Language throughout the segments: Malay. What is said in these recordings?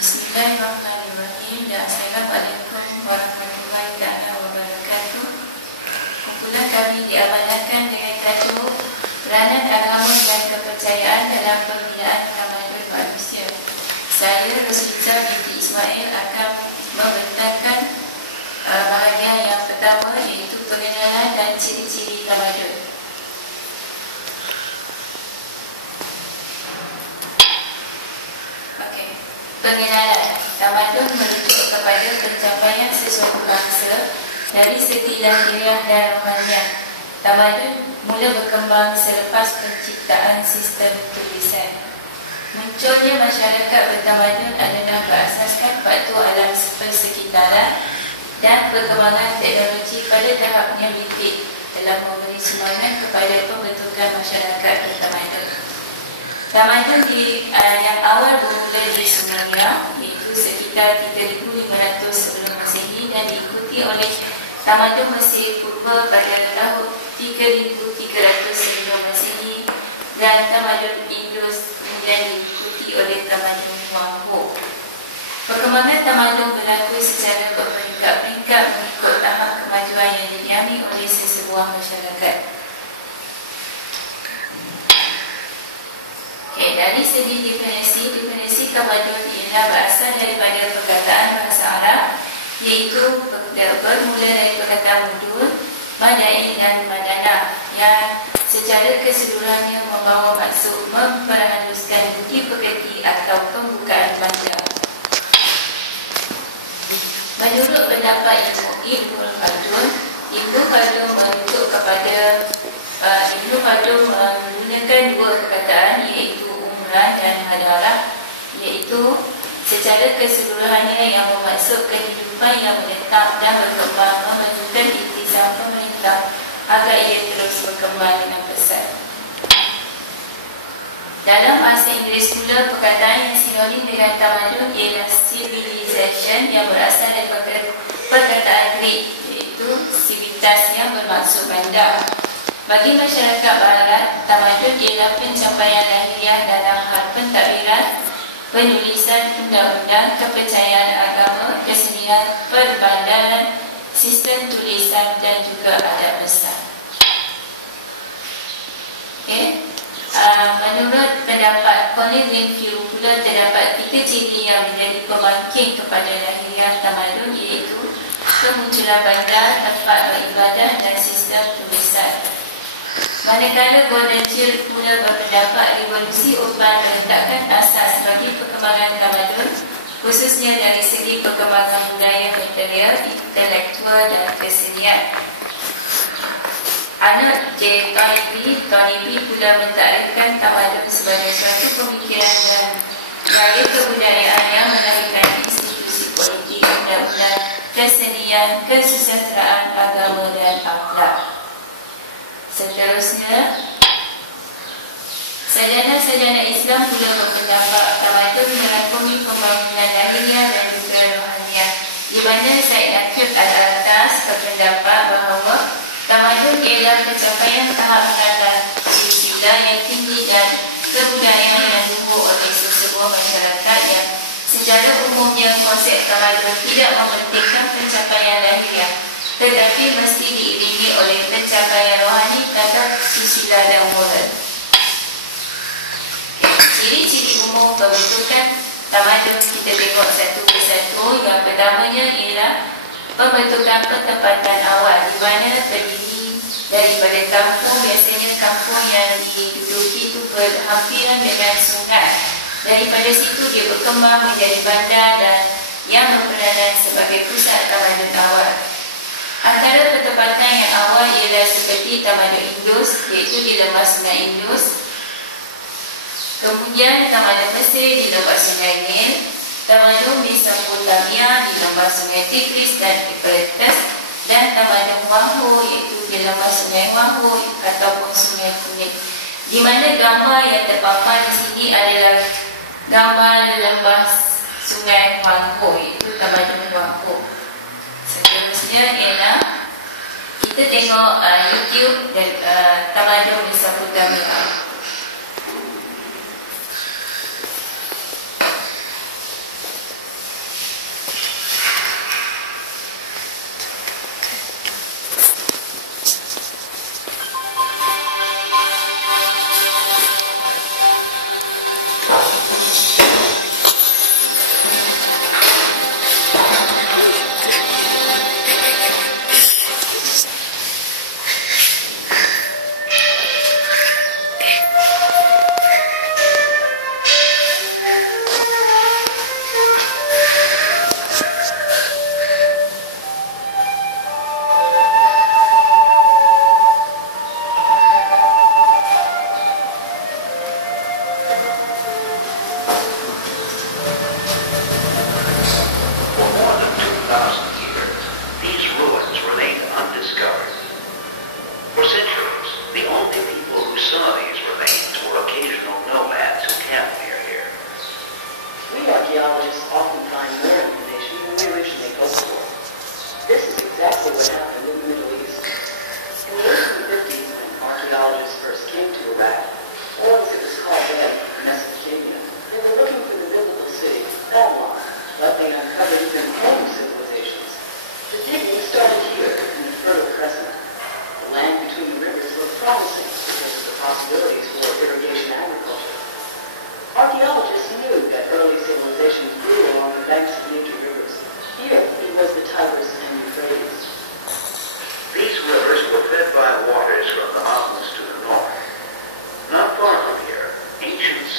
Bismillahirrahmanirrahim. Assalamualaikum warahmatullahi wabarakatuh. Kumpulan kami diamanahkan dengan tajuk Peranan Agama dan Kepercayaan dalam Pembinaan Tamadun Manusia. Saya, Rosliza binti Ismail, akan membentangkan bahagian yang pertama, iaitu pengenalan dan ciri-ciri tamadun. Pengenalan. Tamadun merujuk kepada pencapaian sesuatu bangsa dari segi lahiriah dan rohaniah. Tamadun mula berkembang selepas penciptaan sistem tulisan. Munculnya masyarakat bertamadun adalah berasaskan faktor alam persekitaran dan perkembangan teknologi pada tahap yang limpid telah memberi semangat kepada pembentukan masyarakat bertamadun. Tamadun yang awal bermula di Sumeria, iaitu sekitar 3500 sebelum Masehi, dan diikuti oleh tamadun Mesir Purba pada tahun 3300 sebelum Masehi, dan tamadun Indus kemudian diikuti oleh tamadun Tiongkok. Perkembangan tamadun berlaku secara berperingkat-peringkat mengikut tahap kemajuan yang dialami oleh sesebuah masyarakat. Dari segi definisi tamadun ialah berasal daripada perkataan bahasa Arab, iaitu bermula dari perkataan mudun, madai dan madana, yang secara keseluruhannya membawa maksud memperhaluskan budi pekerti atau pembukaan mata. Menurut pendapat Ibnu Khaldun merujuk kepada Ibnu Khaldun menggunakan dua perkataan, iaitu umrah dan hadarah, iaitu secara keseluruhannya yang bermaksud kehidupan yang menetap dan berkembang, membentukkan iltizam pemerintah agar ia terus berkembang dengan pesat. Dalam bahasa Inggeris pula, perkataan yang sinonim dengan tamadun ialah civilization, yang berasal dari perkataan Greek, iaitu civitas, yang bermaksud bandar. Bagi masyarakat barat, tamadun ialah pencapaian lahiriah dalam hal pentadbiran, penulisan undang-undang, kepercayaan agama, kesenian, perbandaran, sistem tulisan dan juga adat besar. Menurut pendapat Colin Greenfield pula, terdapat 3 ciri yang menjadi pembangkit kepada lahiriah tamadun, iaitu kemunculan bandar, tempat beribadah dan sistem tulisan. Manakala Gordon Chil pula berpendapat revolusi urban meletakkan asas bagi perkembangan tamadun, khususnya dari segi perkembangan budaya material, intelektual dan kesenian. Anak J. Tony B pula mentakrifkan tamadun sebagai suatu pemikiran dan gaya kebudayaan yang melahirkan institusi politik, undang-undang, kesenian, kesejahteraan, agama dan akhlak. Seterusnya, sarjana Islam pula berpendapat tamadun merangkumi pembangunan lahiriah dan juga rohaniah, di mana Said Akib Al-Atas berpendapat bahawa tamadun ialah pencapaian tahap tata silsilah yang tinggi dan kebudayaan yang luhur oleh sesebuah masyarakat yang secara umumnya konsep tamadun tidak mementingkan pencapaian lahiriah, tetapi mesti diiringi oleh pencapaian rohani, tata susila dan moral. Ciri-ciri umum pembentukan tamadun kita tengok satu persatu. Yang pertamanya ialah pembentukan pertempatan awal, di mana terdiri daripada kampung. Biasanya kampung yang diduduki itu berhampiran dengan sungai. Daripada situ dia berkembang menjadi bandar dan yang berperanan sebagai pusat tamadun awal. Antara pertempatan yang awal ialah seperti tamadun Indus, iaitu di lembah sungai Indus. Kemudian tamadun Mesir di lembah sungai Nil, tamadun Mesopotamia di lembah sungai Tigris dan Euphrates, dan tamadun Wahho, iaitu di lembah sungai Wahho ataupun sungai Kuning. Di mana gambar yang terpampang di sini adalah gambar lembah sungai Wahho, iaitu tamadun Wahho. Seterusnya ialah kita tengok YouTube dan tamadun Mesopotamia.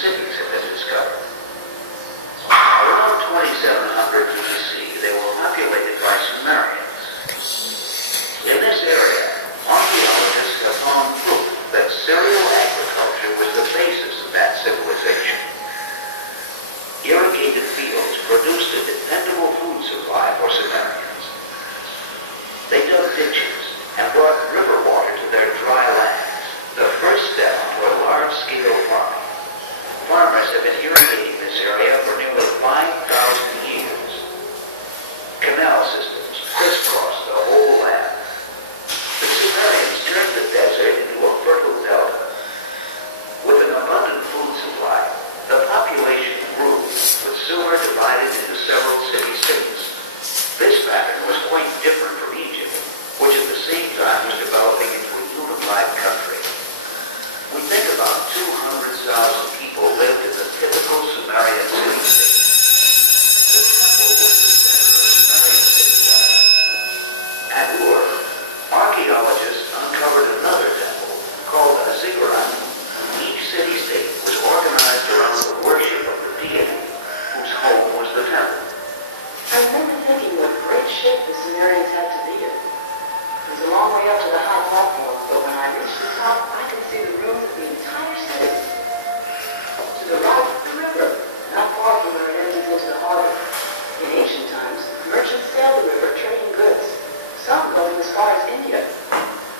cities have been discovered. Around 2700 BC, they were populated by Sumerians. In this area, archaeologists have found proof that cereal agriculture was the basis of that civilization. Irrigated fields produced a dependable food supply for Sumerians. They dug ditches and brought river water to their dry lands, the first step toward large-scale farming. Farmers have been irrigating this area for nearly 5,000 years. Canal systems crisscross the whole land. The Sumerians turned the desert into a fertile delta. With an abundant food supply, the population grew, with Sumer divided into several city-states. This pattern was quite different from Egypt, which at the same time was developing into a unified country. We think about 200,000 people lived in the typical Sumerian city-state. The temple was the center of Sumerian city life. At Ur, archaeologists uncovered another temple called a ziggurat. Each city-state was organized around the worship of the deity, whose home was the temple. I remember thinking what great shape the Sumerians had to be in. It was a long way up to the high platform, but when I reached the top, I could see the ruins of the entire city. To the right, the river, not far from where it empties into the harbor. In ancient times, merchants sailed the river trading goods, some going as far as India.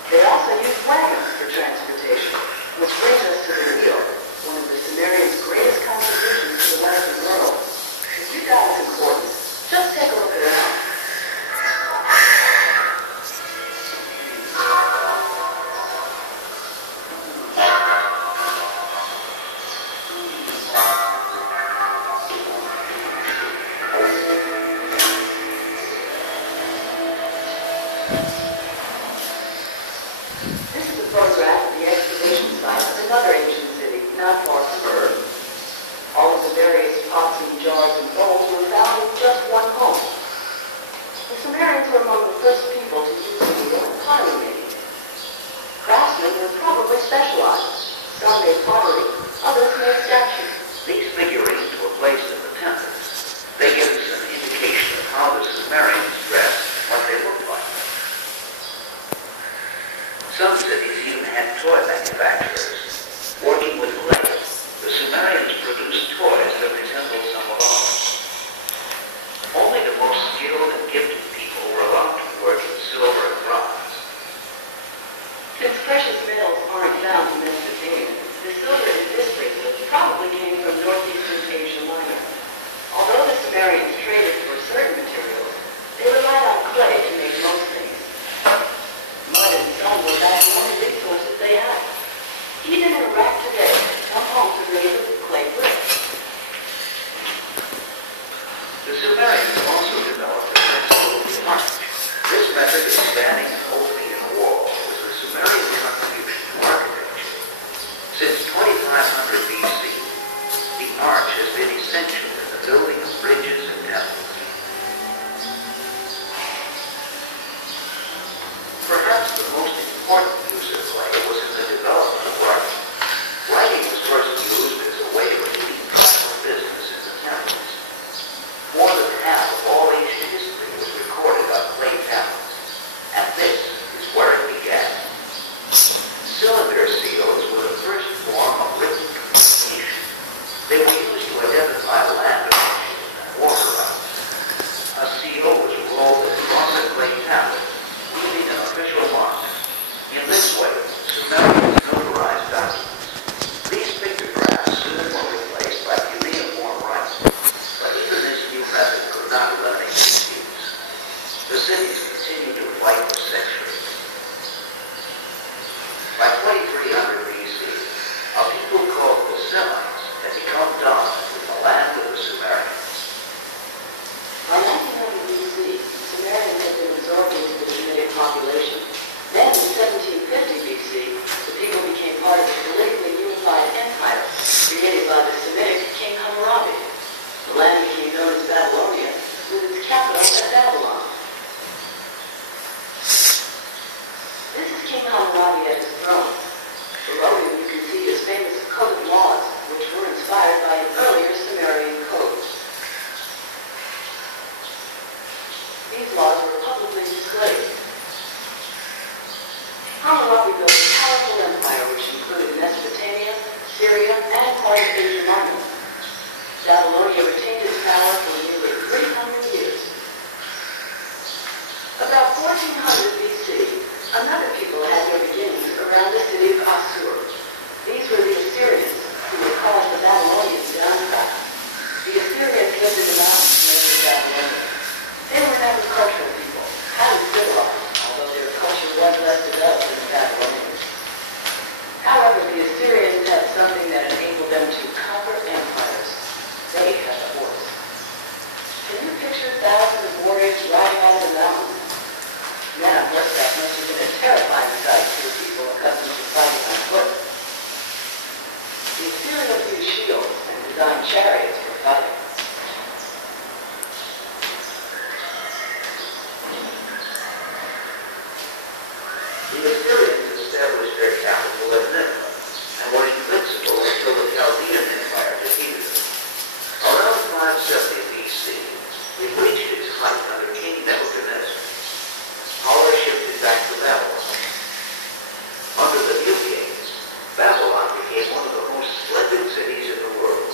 They also used wagons for transportation, which brings us to the wheel, one of the Sumerians' greatest contributions to the Western world. If you doubt its importance, just take a look around. This is a photograph of the excavation site of another ancient city, not far from Ur. All of the various pots and jars and bowls were found in just one home. The Sumerians were among the first people to use the wheel in pottery making. Craftsmen were probably specialized. Some made pottery, others made statues. These figurines were placed in the temples. They give us an indication of how the Sumerians dressed and what they looked like. Some cities even had toy manufacturers. Working with clay, the Sumerians produced toys that resembled some of ours. Only the most skilled and gifted people were allowed to work in silver and bronze. Since precious metals aren't found in Mesopotamia, the silver in this bracelet probably came from northeastern Asia Minor. Although the Sumerians traded for certain materials, they relied on clay to make most things. Mud and stone were about the only resources they had. Even in Iraq today, some homes are made with clay bricks. The Sumerians also developed the principle of the arch. This method of standing and holding in a wall was the Sumerian contribution to architecture. Since 2500 BC, the arch has been essential in the building of bridges and temples. Perhaps the most important use of clay was in the development of writing. Writing was first used as a way of keeping track of business in the temples. More than half of all ancient history was recorded on clay tablets, and this is where it began. Cylinder seals were the first form of written communication. They were used to identify land officials and war by earlier Sumerian codes. These laws were publicly displayed. Hammurabi built a powerful empire which included Mesopotamia, Syria, and part of Asia Minor. Babylonia retained its power for nearly 300 years. About 1400 BC, another people had their beginnings around the city of Assur. These were the Assyrians, who were called the Babylonians downside. The Assyrians lived in the mountains north of Babylonia. They were an agricultural people, highly civilized, although their culture was less developed than the Babylonians. However, the Assyrians had something that enabled them to conquer empires. They had a horse. Can you picture thousands of warriors riding out of the mountains? Men on horseback must have been a terrifying sight to the people accustomed to fighting on foot. The Assyrians used shields and designed chariots for fighting. The Assyrians established their capital at Nineveh and were invincible until the Chaldean Empire defeated them. Around 570 BC, it reached its height under King Nebuchadnezzar. Power shifted back to Babylon. Under the new kings, Babylon became one of the most splendid cities in the world.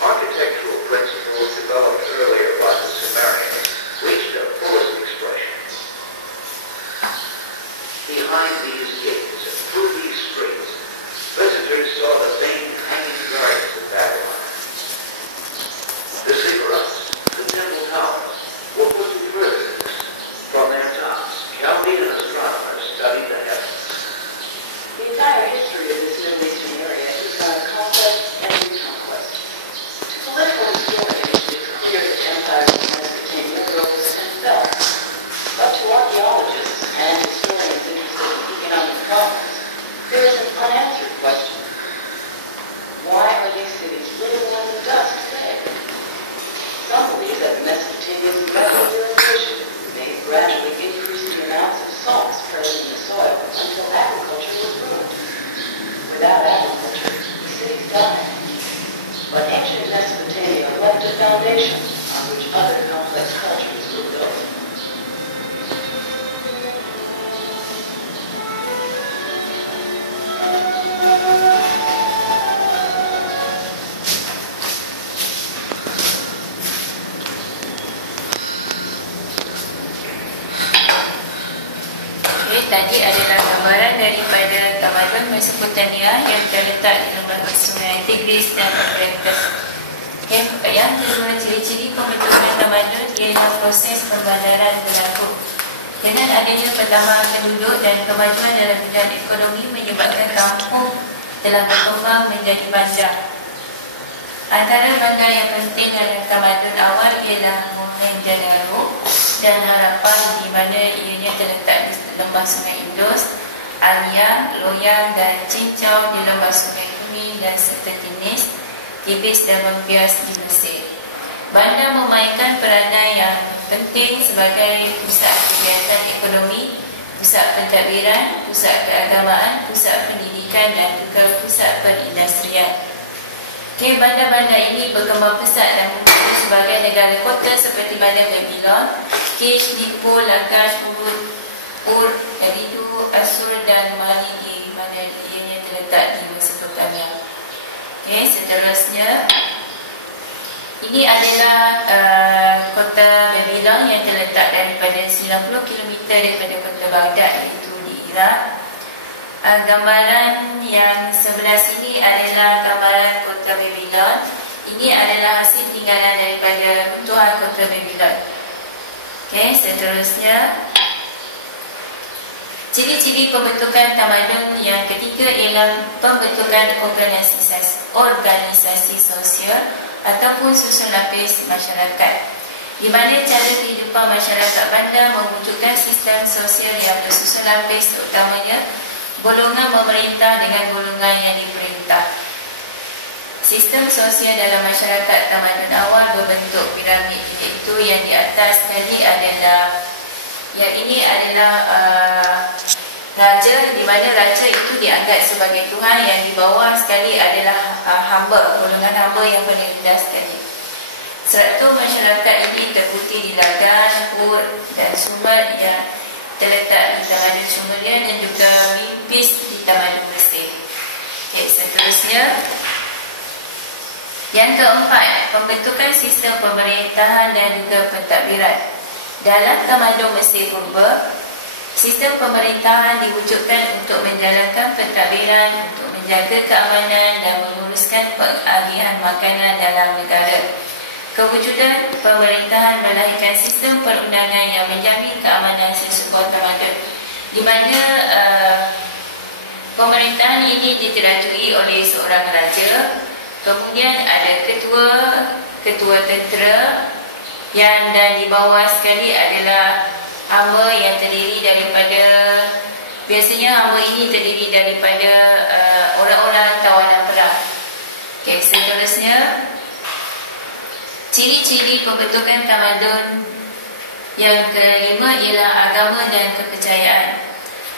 Architectural principles developed earlier by the Sumerians reached their fullest expression. Behind these gates and through these streets, visitors saw the famed hanging gardens of Babylon. The ziggurats, the temple towers, were put to further use. From their tops, Chaldean astronomers studied the heavens. The entire history of this Middle Eastern area is one of conquest and reconquest. To political historians, it's clear that empires in Mesopotamia rose and fell. But to archaeologists and historians interested in economic problems, there is an unanswered question. Why are these cities little in the dust today? Some believe that Mesopotamia's regular erosion may gradually increase the amounts of salts present in the soil until agriculture was ruined. Without agriculture, the cities died. But ancient Mesopotamia left a foundation on which other complex cultures were built. Tadi adalah gambaran daripada tamadun Mesopotamia yang terletak di lembaga Sungai Tigris dan Euphrates. Yang kedua, ciri-ciri pembentukan tamadun ialah proses pembandaran berlaku. Dengan adanya pertambahan penduduk dan kemajuan dalam bidang ekonomi menyebabkan kampung telah berkembang menjadi bandar. Antara bandar yang penting dalam tamadun awal ialah Mohenjo-daro dan Harappan, di mana ianya terletak di lembah Sungai Indus, Anyang, Loyang dan Cincau di lembah Sungai Kuning dan serta Tibis dan Memphis di Mesir. Bandar memainkan peranan yang penting sebagai pusat kegiatan ekonomi, pusat pentadbiran, pusat keagamaan, pusat pendidikan dan juga pusat perindustrian. Bandar-bandar ini berkembang pesat dan muncul sebagai negara kota seperti bandar Babylon, Kish, Nippur, Lakash, Ur, Eridu, Assur dan Mali di mana ianya terletak di Mesopotamia. Seterusnya, ini adalah kota Babylon yang terletak daripada 90 km daripada kota Baghdad, iaitu di Iraq. Gambaran yang sebelah sini adalah gambaran kota Babylon. Ini adalah hasil tinggalan daripada runtuhan kota Babylon. Seterusnya, ciri-ciri pembentukan tamadun yang ketiga ialah pembentukan organisasi sosial ataupun susun lapis masyarakat, di mana cara kehidupan masyarakat bandar mewujudkan sistem sosial yang bersusun lapis, terutamanya golongan memerintah dengan golongan yang diperintah. Sistem sosial dalam masyarakat tamadun awal berbentuk piramid, iaitu yang di atas sekali adalah, yang ini adalah Raja, di mana raja itu dianggap sebagai Tuhan, yang di bawah sekali adalah hamba, golongan hamba yang paling rendah sekali. Seratu masyarakat ini terbukti di ladang, Hud dan Sumer yang terletak di Tamadun Sumeria dan juga Memphis di Tamadun Mesir. Okay, seterusnya, yang keempat, pembentukan sistem pemerintahan dan juga pentadbiran. Dalam Tamadun Mesir Purba, sistem pemerintahan diwujudkan untuk menjalankan pentadbiran, untuk menjaga keamanan dan menguruskan pengagihan makanan dalam negara. Kewujudan pemerintahan melahirkan sistem perundangan yang menjamin keamanan sesebuah tamadun, di mana pemerintahan ini diterajui oleh seorang raja, kemudian ada ketua tentera, yang dan di bawah sekali adalah hamba yang terdiri daripada, biasanya hamba ini terdiri daripada orang-orang tawanan perang. Okay, seterusnya, ciri-ciri pembentukan tamadun yang kelima ialah agama dan kepercayaan.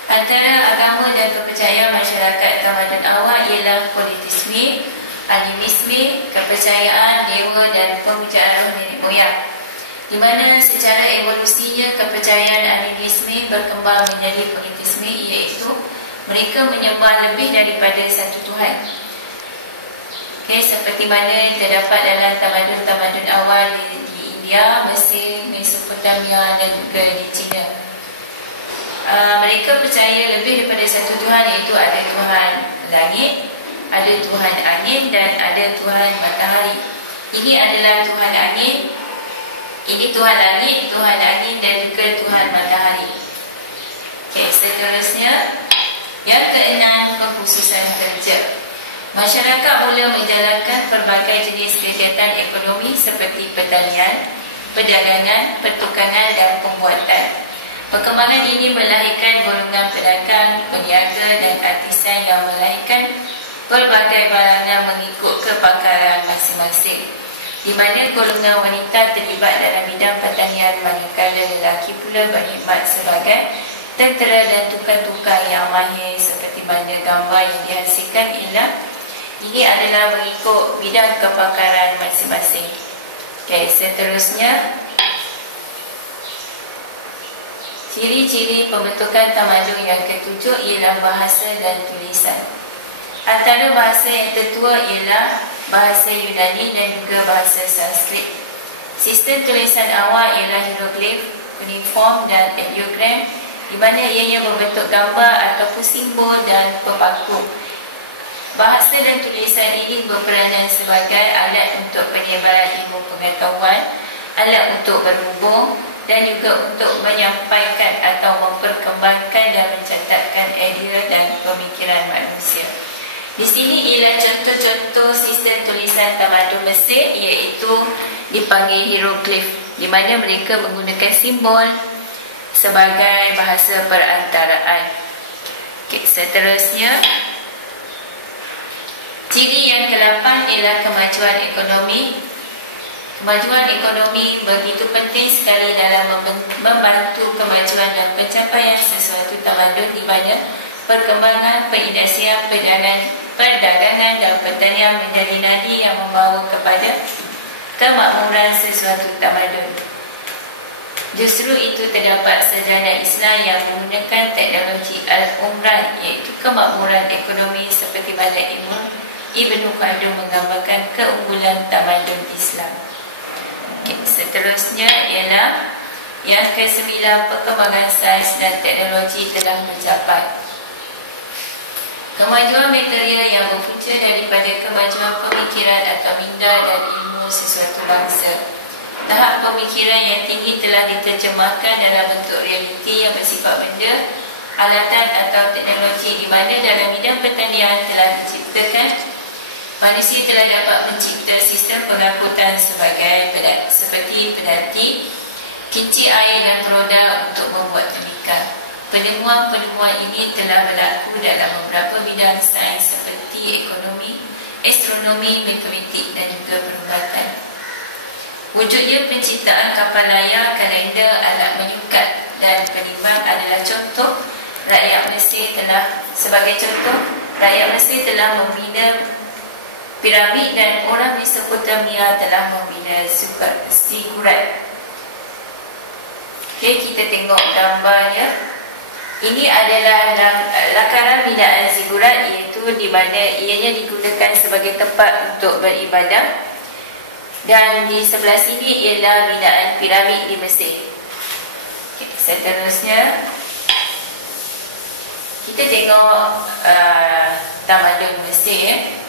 Antara agama dan kepercayaan masyarakat tamadun awal ialah politisme, animisme, kepercayaan dewa dan pemujaan roh nenek moyang, di mana secara evolusinya kepercayaan animisme berkembang menjadi politisme, iaitu mereka menyembah lebih daripada satu Tuhan. Okay, seperti mana terdapat dalam tamadun-tamadun awal di India, Mesir, Mesopotamia dan juga di China. Mereka percaya lebih daripada satu Tuhan, iaitu ada Tuhan langit, ada Tuhan angin dan ada Tuhan matahari. Ini adalah Tuhan angin, ini Tuhan langit, Tuhan angin dan juga Tuhan matahari. Okay, seterusnya, yang keenam, pengkhususan kerja. Masyarakat mula menjalankan pelbagai jenis kegiatan ekonomi seperti pertanian, perdagangan, pertukangan dan pembuatan. Perkembangan ini melahirkan golongan pedagang, peniaga dan artisan yang melahirkan pelbagai barangan mengikut kepakaran masing-masing, di mana golongan wanita terlibat dalam bidang pertanian, manakala lelaki pula berkhidmat sebagai tentera dan tukang-tukang yang mahir. Seperti mana gambar yang dihasilkan ialah ini adalah mengikut bidang kepakaran masing-masing. Okay, seterusnya, ciri-ciri pembentukan tamadun yang ketujuh ialah bahasa dan tulisan. Antara bahasa yang tertua ialah bahasa Yunani dan juga bahasa Sanskrit. Sistem tulisan awal ialah hieroglif, cuneiform dan ideogram, di mana ianya membentuk gambar ataupun simbol dan pepaku. Bahasa dan tulisan ini berperanan sebagai alat untuk penyebaran ilmu pengetahuan, alat untuk berhubung dan juga untuk menyampaikan atau memperkembangkan dan mencatatkan idea dan pemikiran manusia. Di sini ialah contoh-contoh sistem tulisan tamadun Mesir, iaitu dipanggil hieroglif, di mana mereka menggunakan simbol sebagai bahasa perantaraan. Okay, seterusnya, ciri yang ke-8 ialah kemajuan ekonomi. Kemajuan ekonomi begitu penting sekali dalam membantu kemajuan dan pencapaian sesuatu tamadun, di mana perkembangan perindustrian, perdagangan dan pertanian menjadi nadi yang membawa kepada kemakmuran sesuatu tamadun. Justru itu terdapat sejarah Islam yang menggunakan teknologi Al-Umran, iaitu kemakmuran ekonomi, seperti mana Ibn Khaldun menggambarkan keunggulan tamadun Islam. Okay, seterusnya ialah yang ke-9, perkembangan sains dan teknologi telah mencapai. Kemajuan material yang berpunca daripada kemajuan pemikiran atau minda dan ilmu sesuatu bangsa. Tahap pemikiran yang tinggi telah diterjemahkan dalam bentuk realiti yang bersifat benda, alatan atau teknologi, di mana dalam bidang pertanian telah diciptakan, manusia telah dapat mencipta sistem pengangkutan seperti pedati, kincir air dan peroda untuk membuat temikat. Penemuan-penemuan ini telah berlaku dalam beberapa bidang sains seperti ekonomi, astronomi, matematik dan juga perubatan. Wujudnya penciptaan kapal layar, kalender, alat menyukat dan penimbang adalah contoh rakyat Mesir telah, sebagai contoh, rakyat Mesir telah membina piramid dan orang Mesopotamia telah membina zigurat. Okey, kita tengok gambarnya. Ini adalah lakaran binaan zigurat, iaitu di mana ianya digunakan sebagai tempat untuk beribadah. Dan di sebelah sini ialah binaan piramid di Mesir. Okay, seterusnya kita tengok tamadun Mesir.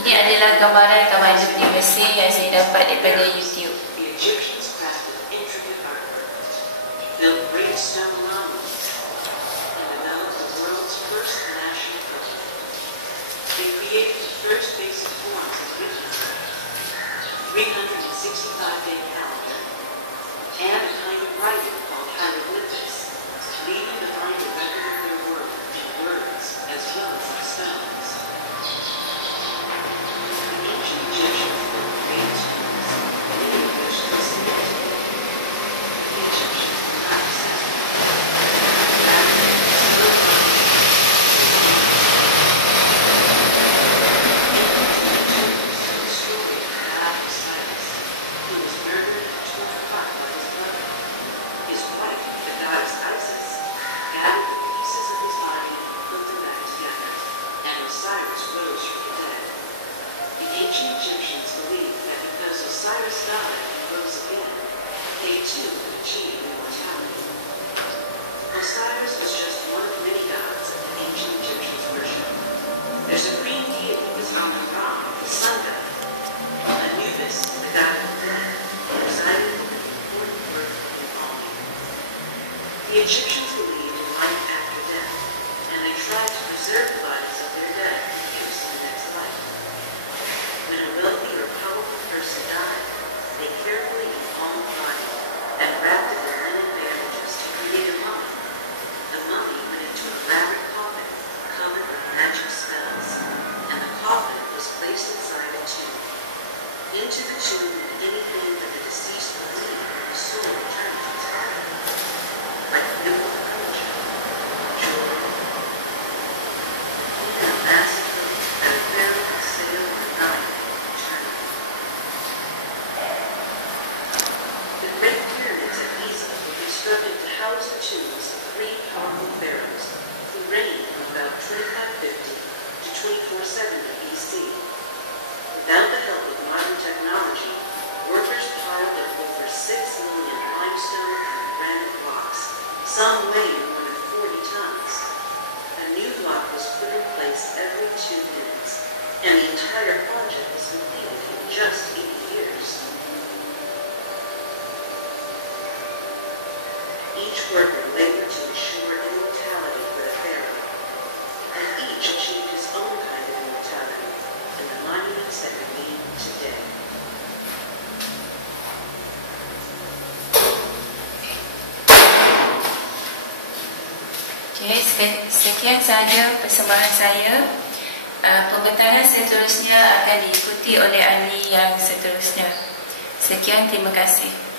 Ini adalah gambaran tamadun di Mesir yang saya dapat daripada YouTube. The Egyptians crafted intricate artwork, built great stone monuments, and developed the world's first national government. They created the first basic forms of written writing, 365-day calendar, and a kind of writing called hieroglyphics, leaving behind a record of their work in words as well as in stones. Osiris was just one of many gods of the ancient Egyptians' worship. Their supreme deity was Amun-Ra, the sun god. Anubis, the god of the dead, resided in the important work of embalming. The Egyptians believed in life after death, and they tried to preserve the bodies of their dead for use in the next life. When a wealthy or powerful person died, they carefully embalmed the body and wrapped it in linen bandages to create a mummy. The mummy went into a elaborate coffin covered with magic spells, and the coffin was placed inside a tomb. Into the tomb went anything that the deceased believed the soul returned to his body, like biblical culture, jewelry, even a massive boat that a pharaoh could sail on the night of eternity. The Great Pyramids at Giza were constructed to house the tombs of three powerful pharaohs who reigned from about 2550 to 2470 BC. Without the help of modern technology, workers piled up over 6 million limestone and granite blocks, some weighing more than 40 tons. A new block was put in place every 2 minutes, and the entire project was completed in just 8 years. Each worker labored to ensure immortality for the pharaoh, and each achieved his own kind of immortality in the monuments that remain today. Okay, sekian sahaja persembahan saya. Pembentaran seterusnya akan diikuti oleh ahli yang seterusnya. Sekian, terima kasih.